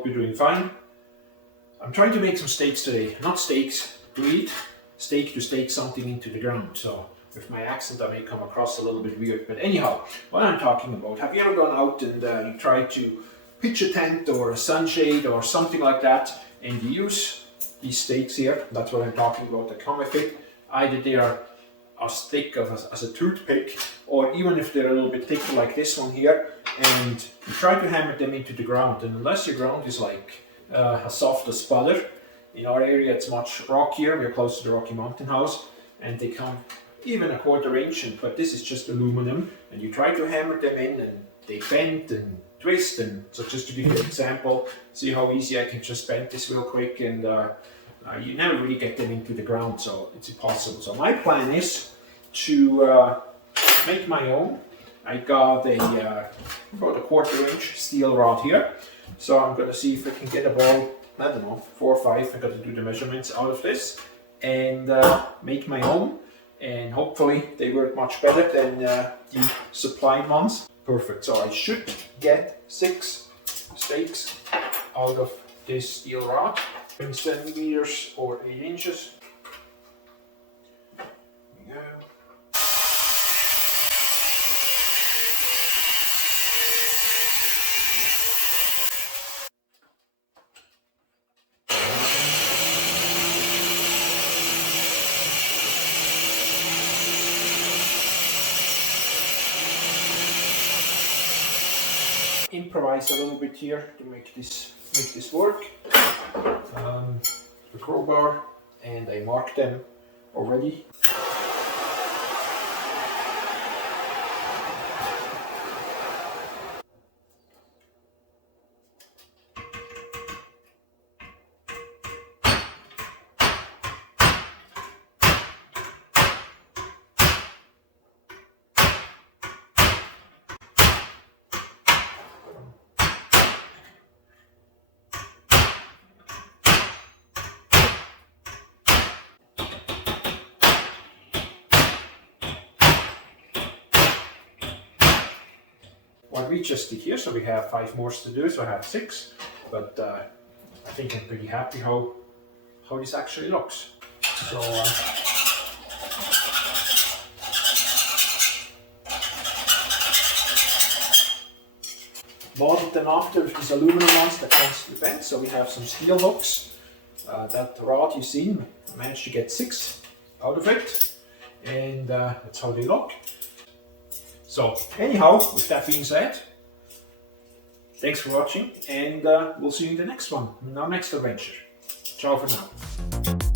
Hope you're doing fine. I'm trying to make some steaks today. Not steaks to eat, steak to stake something into the ground. So with my accent I may come across a little bit weird, but anyhow, what I'm talking about, have you ever gone out and you tried to pitch a tent or a sunshade or something like that, and you use these stakes here? That's what I'm talking about, that come with it. Either they are as thick as a toothpick, or even if they're a little bit thicker like this one here, and you try to hammer them into the ground. And unless your ground is like as soft as butter, in our area it's much rockier. We're close to the Rocky Mountain House, and they come even a 1/4 inch, but this is just aluminum, and you try to hammer them in and they bend and twist. And so just to give you an example, see how easy I can just bend this real quick, and you never really get them into the ground, so it's impossible. So my plan is to make my own. I got about a 1/4 inch steel rod here, so I'm going to see if I can get about, I don't know, 4 or 5. I got to do the measurements out of this and make my own, and hopefully they work much better than the supplied ones. Perfect. So I should get 6 steaks out of this steel rod, 7 centimeters or 8 inches. There we go. Improvise a little bit here to make this work. The crowbar, and I marked them already. What we just did here, so we have 5 more to do, so I have 6, but I think I'm pretty happy how this actually looks. So molded them after with these aluminum ones that constantly bend. So we have some steel hooks. That rod you've seen, I managed to get 6 out of it, and that's how they look. So anyhow, with that being said, thanks for watching, and we'll see you in the next one, in our next adventure. Ciao for now.